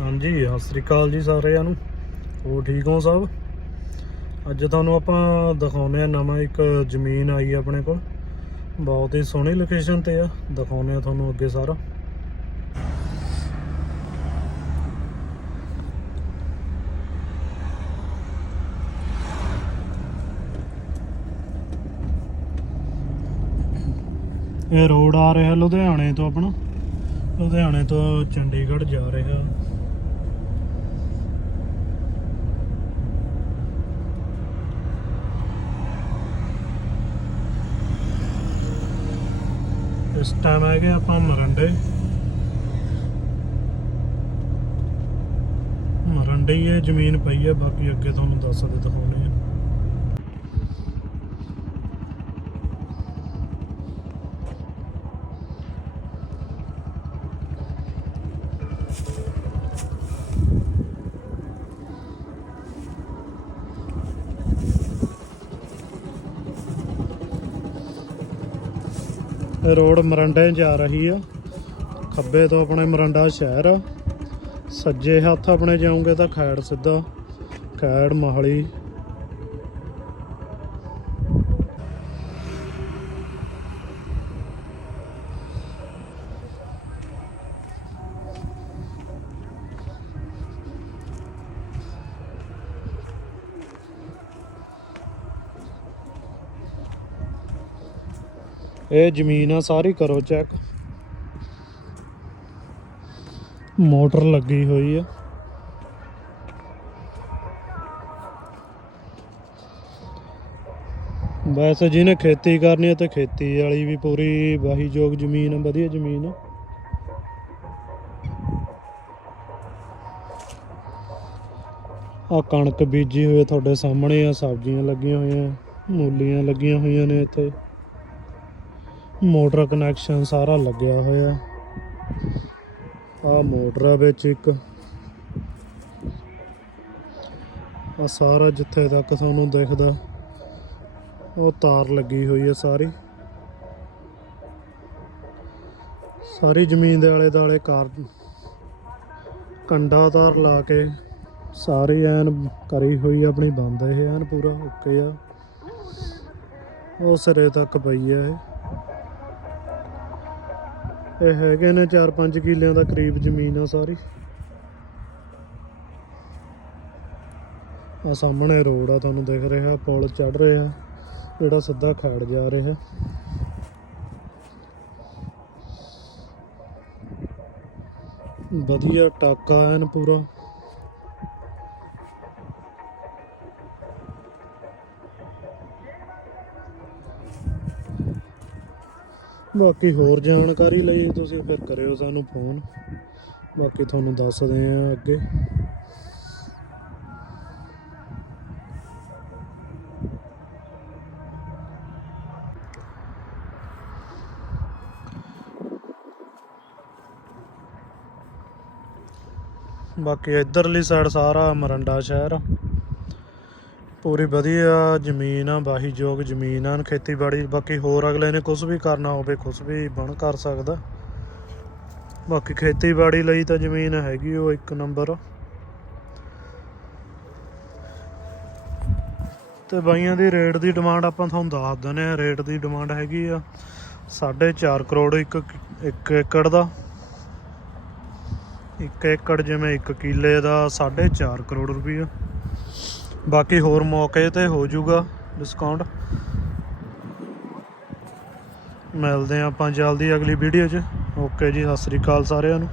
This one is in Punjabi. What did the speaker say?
ਹਾਂਜੀ, ਸਤਿ ਸ੍ਰੀ ਅਕਾਲ ਜੀ ਸਾਰਿਆਂ ਨੂੰ। ਹੋਰ ਠੀਕ ਹੋ ਸਭ? ਅੱਜ ਤੁਹਾਨੂੰ ਆਪਾਂ ਦਿਖਾਉਂਦੇ ਆ ਨਵਾਂ ਇੱਕ ਜ਼ਮੀਨ ਆਈ ਆ ਆਪਣੇ ਕੋਲ। ਬਹੁਤ ਹੀ ਸੋਹਣੀ ਲੋਕੇਸ਼ਨ ਤੇ ਆ। ਦਿਖਾਉਂਦੇ ਆ ਤੁਹਾਨੂੰ ਅੱਗੇ ਸਾਰਾ। ਇਹ ਰੋਡ ਆ ਰਿਹਾ ਲੁਧਿਆਣੇ ਤੋਂ ਆਪਣਾ। ਲੁਧਿਆਣੇ ਤੋਂ ਚੰਡੀਗੜ੍ਹ ਜਾ ਰਿਹਾ। ਇਸ ਟਾਈਮ ਹੈਗੇ ਆਪਾਂ ਮਰੰਡੇ ਮਰੰਡੇ ਹੀ ਇਹ ਜ਼ਮੀਨ ਪਈ ਹੈ ਬਾਕੀ ਅੱਗੇ ਤੁਹਾਨੂੰ ਦੱਸਦੇ ਦਿਖਾਉਣੇ ਆ। ਰੋਡ ਮਰੰਡੇ ਜਾ ਰਹੀ ਆ। ਖੱਬੇ ਤੋਂ ਆਪਣੇ ਮਰੰਡਾ ਸ਼ਹਿਰ ਆ। ਸੱਜੇ ਹੱਥ ਆਪਣੇ ਜਾਓਗੇ ਤਾਂ ਖੈੜ ਸਿੱਧਾ, ਖੈੜ ਮਹਲੀ। ਇਹ ਜ਼ਮੀਨ ਆ, ਸਾਰੀ ਕਰੋ ਚੈੱਕ ਮੋਟਰ ਲੱਗੀ ਹੋਈ ਆ। ਵੈਸੇ ਜਿਹਨੇ ਖੇਤੀ ਕਰਨੀ ਹੈ ਤੇ ਖੇਤੀ ਵਾਲੀ ਵੀ ਪੂਰੀ ਵਾਹੀਯੋਗ ਜ਼ਮੀਨ ਆ, ਵਧੀਆ ਜ਼ਮੀਨ ਆ। ਆ ਕਣਕ ਬੀਜੀ ਹੋਈ ਤੁਹਾਡੇ ਸਾਹਮਣੇ ਆ, ਸਬਜ਼ੀਆਂ ਲੱਗੀਆਂ ਹੋਈਆਂ, ਮੂਲੀਆਂ ਲੱਗੀਆਂ ਹੋਈਆਂ ਨੇ ਇੱਥੇ। ਮੋਟਰ ਕਨੈਕਸ਼ਨ ਸਾਰਾ ਲੱਗਿਆ ਹੋਇਆ ਆ ਮੋਟਰ ਵਿੱਚ ਇੱਕ। ਆ ਸਾਰਾ ਜਿੱਥੇ ਤੱਕ ਤੁਹਾਨੂੰ ਦਿਖਦਾ, ਉਹ ਤਾਰ ਲੱਗੀ ਹੋਈ ਹੈ ਸਾਰੀ। ਸਾਰੀ ਜ਼ਮੀਨ ਦੇ ਆਲੇ ਦਾਲੇ ਕਾਰ, ਕੰਡਾ ਤਾਰ ਲਾ ਕੇ ਸਾਰੀ ਐਨ ਕਰੀ ਹੋਈ ਆਪਣੀ ਬੰਦ ਇਹ ਐਨ ਪੂਰਾ ਓਕੇ ਆ। ਉਹ ਸਿਰੇ ਤੱਕ ਪਈ ਆ ਇਹ। ਇਹ ਹੈਗੇ ਨੇ 4-5 ਕਿੱਲਿਆਂ ਦਾ ਕਰੀਬ ਜ਼ਮੀਨ ਆ ਸਾਰੀ। ਆ ਸਾਹਮਣੇ ਰੋਡ ਆ, ਤੁਹਾਨੂੰ ਦਿਖ ਰਿਹਾ, ਪੁਲ ਚੜ ਰਿਹਾ, ਜਿਹੜਾ ਸਿੱਧਾ ਖੜ ਜਾ ਰਿਹਾ। ਵਧੀਆ ਟਾਕਾ ਐਨ ਪੂਰਾ। ਬਾਕੀ ਹੋਰ ਜਾਣਕਾਰੀ ਲਈ ਤੁਸੀਂ ਫਿਰ ਕਰਿਓ ਸਾਨੂੰ ਫੋਨ। ਬਾਕੀ ਤੁਹਾਨੂੰ ਦੱਸਦੇ ਆ ਅੱਗੇ। ਬਾਕੀ ਇਧਰਲੀ ਸਾਈਡ ਸਾਰਾ ਮਰੰਡਾ ਸ਼ਹਿਰ। ਪੂਰੀ ਵਧੀਆ ਜ਼ਮੀਨ ਆ, ਵਾਹੀਯੋਗ ਜ਼ਮੀਨ ਆ, ਖੇਤੀਬਾੜੀ, ਬਾਕੀ ਹੋਰ ਅਗਲੇ ਨੇ ਕੁਝ ਵੀ ਕਰਨਾ ਹੋਵੇ ਕੁਝ ਵੀ ਬਣ ਕਰ ਸਕਦਾ। ਬਾਕੀ ਖੇਤੀਬਾੜੀ ਲਈ ਤਾਂ ਜ਼ਮੀਨ ਹੈਗੀ ਉਹ ਇੱਕ ਨੰਬਰ। ਤੇ ਬਾਈਆਂ ਦੀ ਰੇਟ ਦੀ ਡਿਮਾਂਡ ਆਪਾਂ ਤੁਹਾਨੂੰ ਦੱਸ ਦਿੰਦੇ ਆ ਰੇਟ ਦੀ ਡਿਮਾਂਡ ਹੈਗੀ ਆ 4.5 ਕਰੋੜ ਇੱਕ ਇੱਕ ਏਕੜ ਦਾ। ਇੱਕ ਏਕੜ ਜਿਵੇਂ 1 ਕਿੱਲੇ ਦਾ 4.5 ਕਰੋੜ ਰੁਪਈਆ। ਬਾਕੀ ਹੋਰ ਮੌਕੇ ਤੇ ਹੋ ਜਾਊਗਾ ਡਿਸਕਾਊਂਟ ਮਿਲਦੇ ਹਾਂ ਆਪਾਂ ਜਲਦੀ ਅਗਲੀ ਵੀਡੀਓ 'ਚ। ਓਕੇ ਜੀ, ਸਤਿ ਸ੍ਰੀ ਅਕਾਲ ਸਾਰਿਆਂ ਨੂੰ।